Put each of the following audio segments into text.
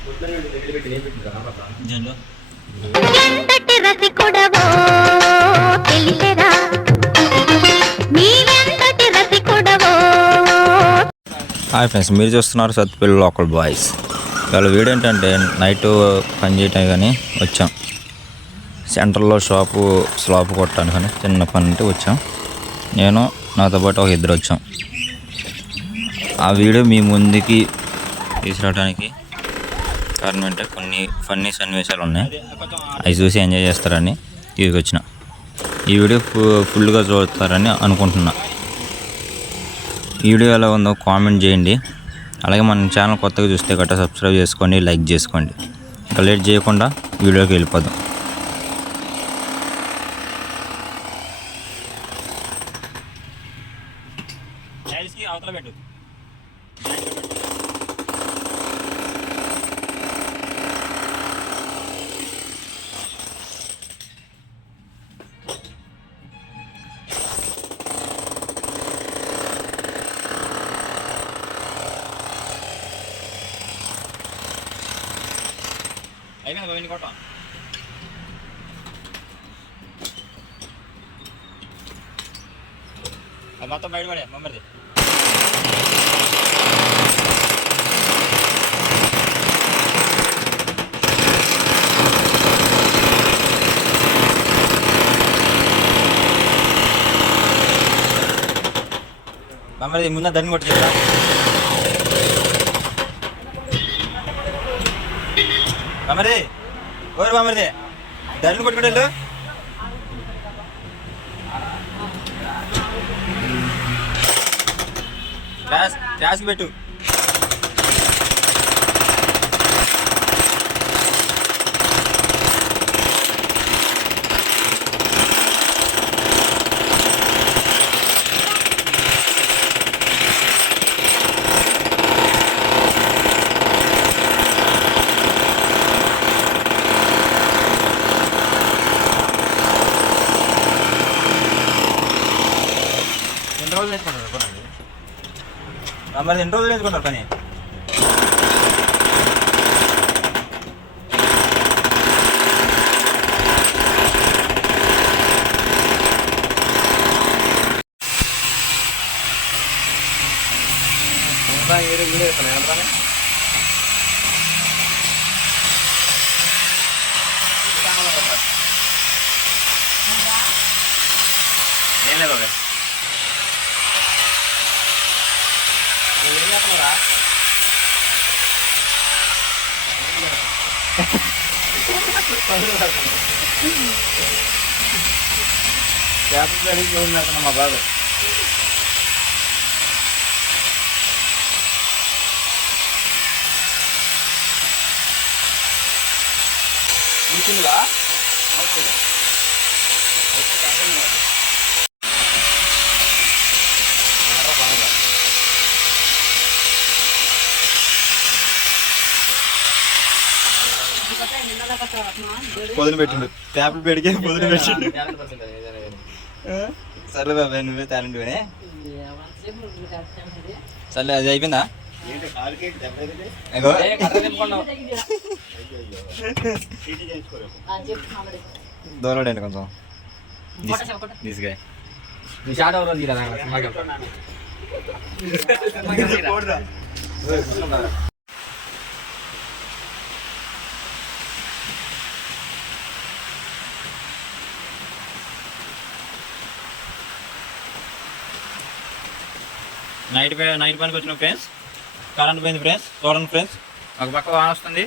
Hi friends, మీరు చూస్తున్నారు Sathupalli local boys. ఇవాళ వీడియో ఏంటంటే నైట్ పని చేయటం కానీ వచ్చాం. సెంటర్లో స్లాబ్ కొట్టడానికి కానీ చిన్న పని అంటే వచ్చాం. నేను నాతో పాటు ఒక ఇద్దరు వచ్చాం. ఆ వీడియో మీ ముందుకి తీసుకురావడానికి కారణం అంటే కొన్ని ఫన్నీ సన్నివేశాలు ఉన్నాయి. అవి చూసి ఎంజాయ్ చేస్తారని తీసుకొచ్చిన. ఈ వీడియో ఫుల్గా చూస్తారని అనుకుంటున్నా. ఈ వీడియో ఎలా ఉందో కామెంట్ చేయండి. అలాగే మన ఛానల్ కొత్తగా చూస్తే గట్రా సబ్స్క్రైబ్ చేసుకోండి, లైక్ చేసుకోండి. ఇంకా లేట్ చేయకుండా వీడియోకి వెళ్ళిపోదాం. అవతల పెట్టు. అయిపోయింది పోయి కొట్ట. అది మొత్తం బయటపడే మమ్మది. మమ్మది ముందు దాన్ని కొట్టేదా మమ్మది? ఓరు మమ్మది దాన్ని కొట్టుకుంటే క్లాస్కి పెట్టు. ఎన్ని రోజులు నేర్చుకుంటారు మరి? ఎన్ని రోజులు నేర్చుకుంటారు పని? ఏం లేదు మా బాబు పొద్దున పెట్టిండు. ట్యాప్లు పెడితే పొద్దున పెట్టిండు. సర్లే బాబాయ్, నువ్వే టాలెంట్. సర్లే, అది అయిపోయిందా? దూరండి కొంచెం తీసుగా. నైట్ పనికి వచ్చిన ఫ్రెండ్స్, కరెంట్ పోయింది ఫ్రెండ్స్. చూడండి ఫ్రెండ్స్, ఒక పక్క వాన వస్తుంది,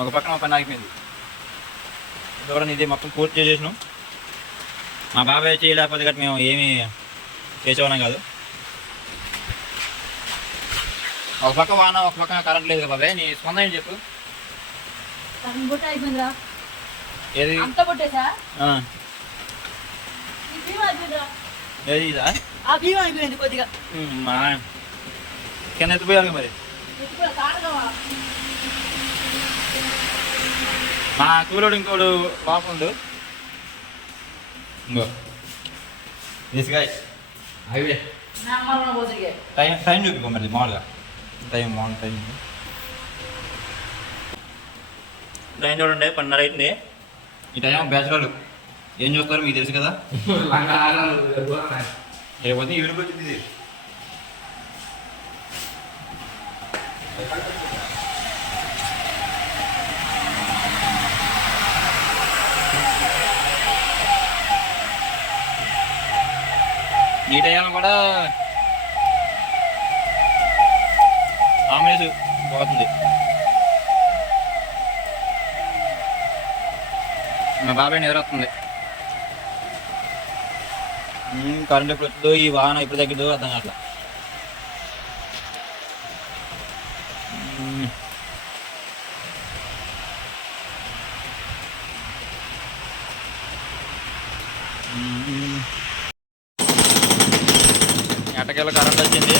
ఒక పక్క మా పని ఆగిపోయింది. చూడండి, ఇది మొత్తం పూర్తి చేసేసినాం. మా బాబాయ్ చేయలేకపోతే గట్టి మేము ఏమీ చేసేవాళ్ళం కాదు. ఒక పక్క వాన, ఒక పక్క కరెంట్ లేదు. బాబాయ్, నీ స్పందన ఏంటి చెప్పు. ఏది ఏది ఇదా? కింద ఎత్తిపోయాలి మరి. మా కూలోడు ఇంకోడు లోపల ఇంకో తీసుకాయ టైం చూపిపో మరి. మామూలుగా టైం టైం చూడండి 12:30 అయింది. ఈ టైం బ్యాచులర్లు ఏం చూస్తారు మీకు తెలుసు కదా. లేకపోతే ఈవిడికి వచ్చింది. ఈ టైం కూడా ఆమెస్ పోతుంది. మా బాబాయ్ నిద్ర వస్తుంది. కరెంట్ ఎప్పుడు వస్తుందో, ఈ వాహనం ఎప్పుడు తగ్గిద్దో అర్థం కావట్లా. ఎట్టకేళ్ళ కరెంట్ వచ్చింది.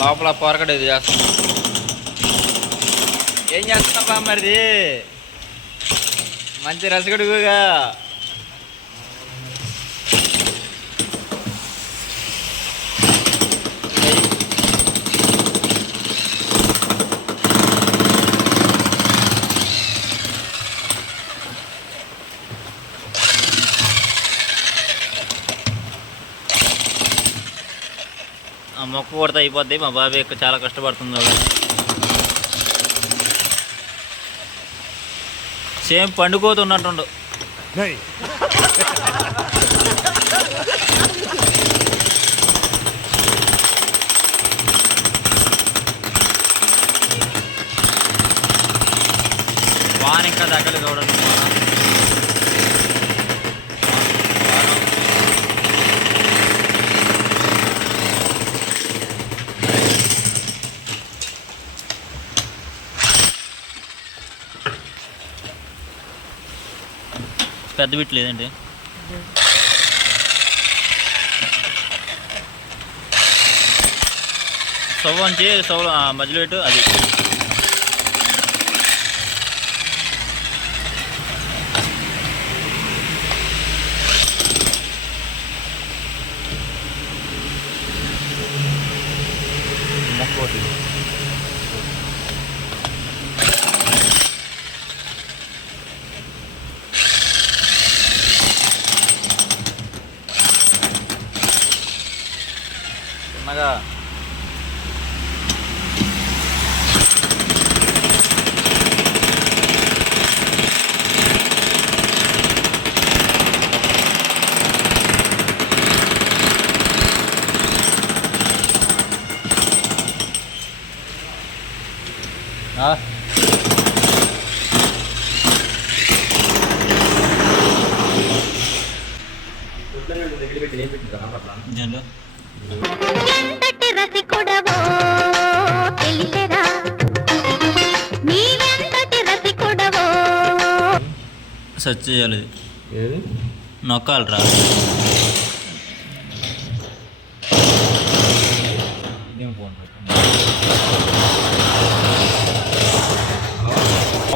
లోపల పొరకడు ఇది చేస్తున్నా. ఏం చేస్తున్నావా మరిది? మంచి రసగడుగుగా ఆ మొక్క కొడితే అయిపోద్ది. మా బాబాయ్ చాలా కష్టపడుతుంది. సేమ్ పండుకోతున్నట్టుండు. వాన ఇంకా దగ్గర చూడండి. పెద్ద బిట్ లేదండి. స్టవ్ నుంచి స్టవ్ మధ్యలో పెట్టు. అది మొక్కోటి చిన్నగా. ఎంతటి రసికుడవో తెలియరా, నీవెంతటి రసికుడవో. సెర్చ్ చేయాలి. నొక్కాలరా.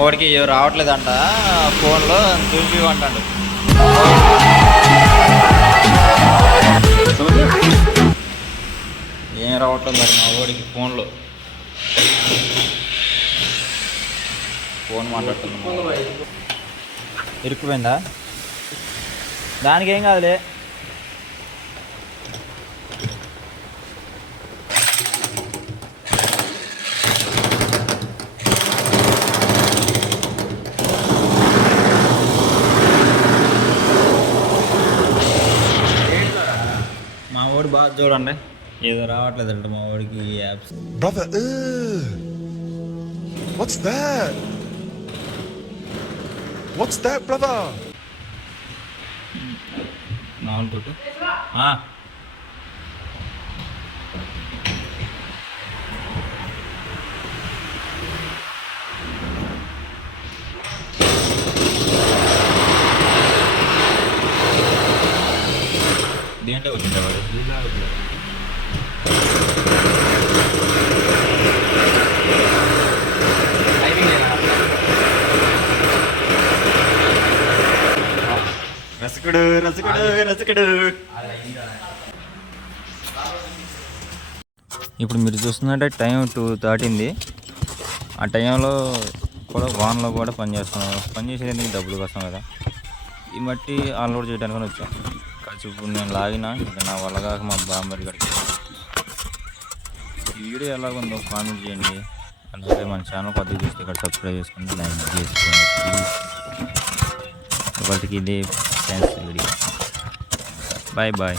వాడికి రావట్లేదంట ఫోన్లో, చూపి అంటాడు. ఏం రావట్లేదు మరి మా వాడికి ఫోన్లో. ఫోన్ మాట్లాడుతున్నాం. ఇరుక్కుపోయిందా? దానికి ఏం కాదులే. మా వాడు బాగా చూడండి, ఏదో రావట్లేదంట మా వాడికి apps. Brother, what's that? What's that, brother? నాలుగు దేంట్లో వచ్చింది వాడు? రసకుడు రసకుడు రసకుడు. ఇప్పుడు మీరు చూస్తున్నట్టే టైం 2 దాటింది. ఆ టైంలో కూడా వాన్లో కూడా పని చేసేది డబ్బులు కోసం కదా. ఈ మట్టి అన్లోడ్ చేయడానికి వచ్చాం. కాదు ఇప్పుడు నేను లాగిన ఇంకా నా వల్ల కాక మా బామ్మడి గడికి. ఈ వీడియో ఎలాగుందో కామెంట్ చేయండి. అలాగే మన ఛానల్ కొద్దిగా చూస్తే ఇక్కడ సబ్స్క్రైబ్ చేసుకోండి, లైక్ చేసుకోండి ప్లీజ్. ఇవాళకి ఇదే థ్యాంక్స్ వీడియో. Bye bye.